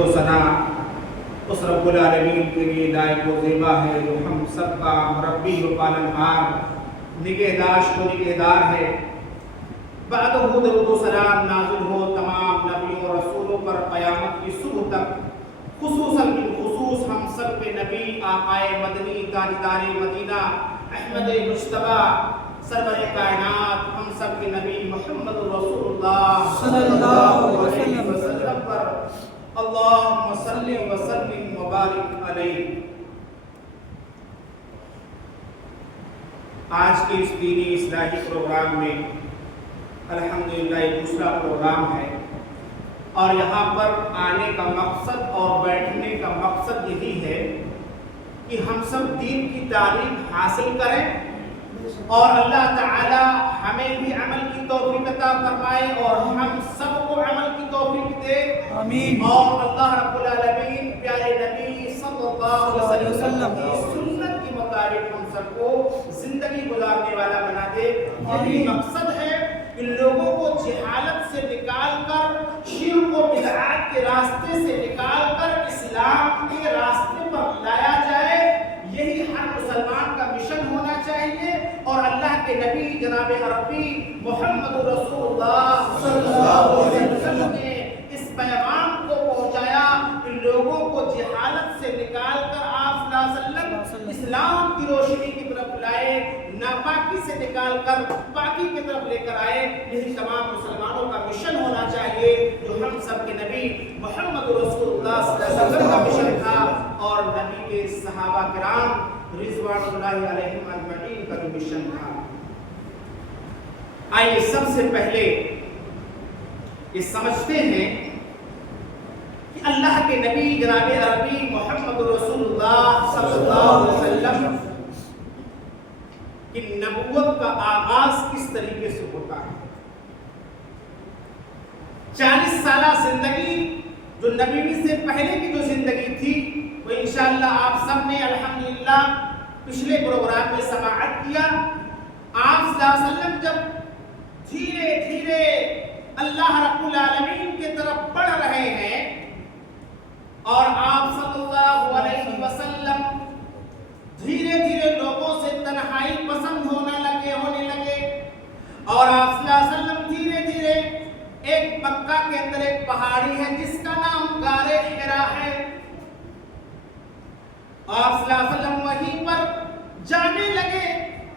و ثنا اس رب العالمین کے لیے لائق و زیبا ہے جو ہم سب کا مربی و پالنہار نگہداشت و نگہدار ہے۔ بعد درود و سلام نازل ہو تمام نبیوں اور رسولوں پر قیامت کی صبح تک، خصوصاً بالخصوص ہم سب کے نبی آقائے مدنی تاجدار مدینہ احمد مجتبیٰ سرور کائنات ہم سب کے نبی محمد رسول اللہ صلی اللہ علیہ وسلم پر اللہم صلی وسلم وبارک علیہ۔ آج کے اس دینی اصلاحی پروگرام میں الحمدللہ یہ دوسرا پروگرام ہے، اور یہاں پر آنے کا مقصد اور بیٹھنے کا مقصد یہی ہے کہ ہم سب دین کی تعلیم حاصل کریں اور اللہ تعالی ہمیں بھی عمل کی توفیق عطا فرمائے اور ہم سب کو عمل کی توفیق دے، آمین۔ اور اللہ رب العالمین پیارے نبی صلی اللہ علیہ وسلم کی سنت کے مطابق ہم سب کو زندگی گزارنے والا بنا دے۔ یہی مقصد ہے کہ لوگوں کو جہالت سے نکال کر، شرک و بدعات کے راستے سے نکال کر اسلام کے راستے پر لایا جائے۔ یہی ہر مسلمان کا مشن ہونا چاہیے، اور اللہ کے نبی جناب عربی محمد رسول اللہ صلی اللہ علیہ وسلم نے اس پیغام کو پہنچایا کہ لوگوں کو جہالت سے نکال کر آپ صلی اللہ علیہ وسلم اسلام کی روشنی کی طرف لائے، ناپاکی سے نکال کر پاکی کی طرف لے کر آئے۔ یہی تمام مسلمانوں کا مشن ہونا چاہیے جو ہم سب کے نبی محمد رسول اللہ صلی اللہ علیہ وسلم کا مشن تھا، اور نبی کے صحابہ کرام رضوان اللہ علیہم اجمعین کا جو مشن تھا۔ آئیے سب سے پہلے یہ سمجھتے ہیں کہ اللہ کے نبی جناب عربی محمد رسول اللہ صلی اللہ علیہ وسلم کی نبوت کا آغاز کس طریقے سے ہوتا ہے۔ 40 سالہ زندگی جو نبی سے پہلے کی جو زندگی تھی وہ انشاءاللہ آپ سب نے الحمدللہ پچھلے پروگرام میں سماعت کیا۔ آپ صلی اللہ علیہ وسلم جب دھیرے دھیرے اللہ رب العالمین کی طرف بڑھ رہے ہیں، اور آپ صلی اللہ علیہ وسلم دھیرے دھیرے لوگوں سے تنہائی پسند ہونے لگے، اور آپ صلی اللہ علیہ وسلم دھیرے دھیرے ایک مکہ کے اندر ایک پہاڑی ہے جس کا نام غار حرا ہے، آپ صلی اللہ علیہ وسلم وہیں پر جانے لگے،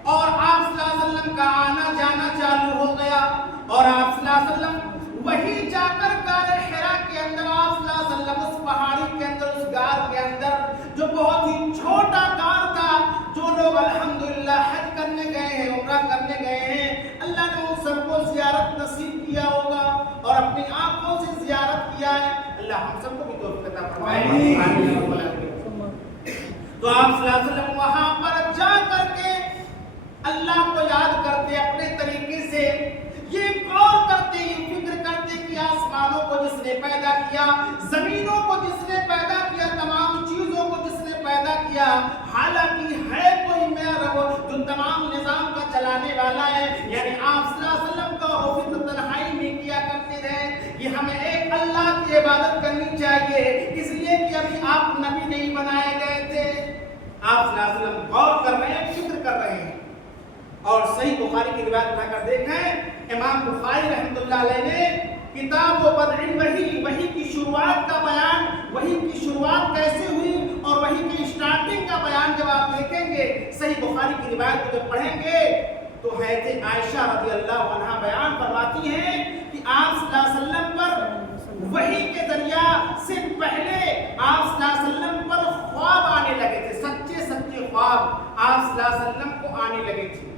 اور آپ صلی اللہ علیہ وسلم کا آنا جانا چالو ہو گیا، اور آپ صلی اللہ علیہ وسلم وہیں جا کر غار حرا کے اندر آپ صلی اللہ علیہ وسلم اس پہاڑی کے اندر، اس غار کے اندر جو بہت ہی چھوٹا غار تھا، جو لوگ الحمدللہ حج کرنے گئے ہیں، عمرہ کرنے گئے ہیں، اللہ نے ان سب کو زیارت نصیب کیا ہوگا اور اپنی آنکھوں سے زیارت کیا ہے۔ اللہ ہم سب کو بھی توفیق عطا فرمائے۔ تو آپ صلی اللہ علیہ وسلم وہاں پر جا کر کے اللہ کو یاد کرتے، اپنے طریقے سے یہ غور کرتے، یہ فکر کرتے کہ آسمانوں کو جس نے پیدا کیا، زمینوں کو جس نے پیدا کیا، تمام چیزوں کو جس نے پیدا کیا، حالانکہ ہے کوئی میرا رب جو تمام نظام کا چلانے والا ہے، یعنی آپ صلی اللہ علیہ وسلم کا وہ فکر تنہائی میں کیا کرتے رہے کہ ہمیں ایک اللہ کی عبادت کرنی چاہیے، اس لیے کہ ابھی آپ نبی نہیں بنائے گئے تھے۔ آپ صلی اللہ علیہ وسلم غور کر رہے ہیں، فکر کر رہے ہیں، اور صحیح بخاری کی روایت اٹھا کر دیکھیں، امام بخاری رحمۃ اللہ علیہ نے کتاب و بدء وحی کی شروعات کا بیان، وحی کی شروعات کیسے ہوئی اور وحی کی اسٹارٹنگ کا بیان جب آپ دیکھیں گے، صحیح بخاری کی روایت کو جب پڑھیں گے تو حضرت عائشہ رضی اللہ عنہا بیان فرماتی ہیں کہ آپ صلی اللہ علیہ وسلم پر وحی کے ذریعہ سے پہلے آپ صلی اللہ علیہ وسلم پر خواب آنے لگے تھے، سچے خواب آپ صلی اللہ علیہ وسلم کو آنے لگے تھے۔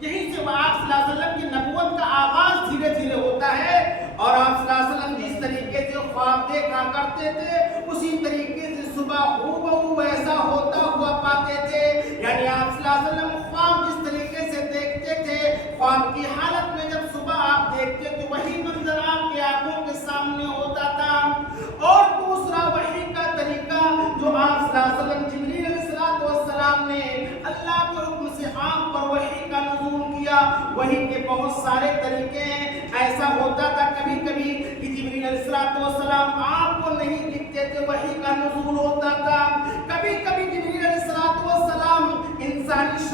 یہیں سے وہ آپ صلی اللہ علیہ وسلم کی نبوت کا آغاز دھیرے دھیرے ہوتا ہے، اور آپ صلی اللہ علیہ وسلم جس طریقے سے خواب دیکھا کرتے تھے اسی طریقے سے صبح ہو ایسا ہوتا ہوا پاتے تھے، یعنی آپ صلی اللہ علیہ وسلم خواب جس طریقے سے دیکھتے تھے، خواب کی حالت میں جب صبح آپ دیکھتے تو وہی منظر آپ کے آنکھوں کے سامنے ہوتا تھا۔ اور دوسرا وحی کا طریقہ جو آپ صلی اللہ علیہ وسلم جبریل علیہ السلام نے اللہ کے حکم سے آپ پر وحی کا نزول کیا، وحی کے بہت سارے طریقے ہیں۔ ایسا ہوتا تھا کبھی کبھی کہ جبریل علیہ السلام آپ کو نہیں دکھتے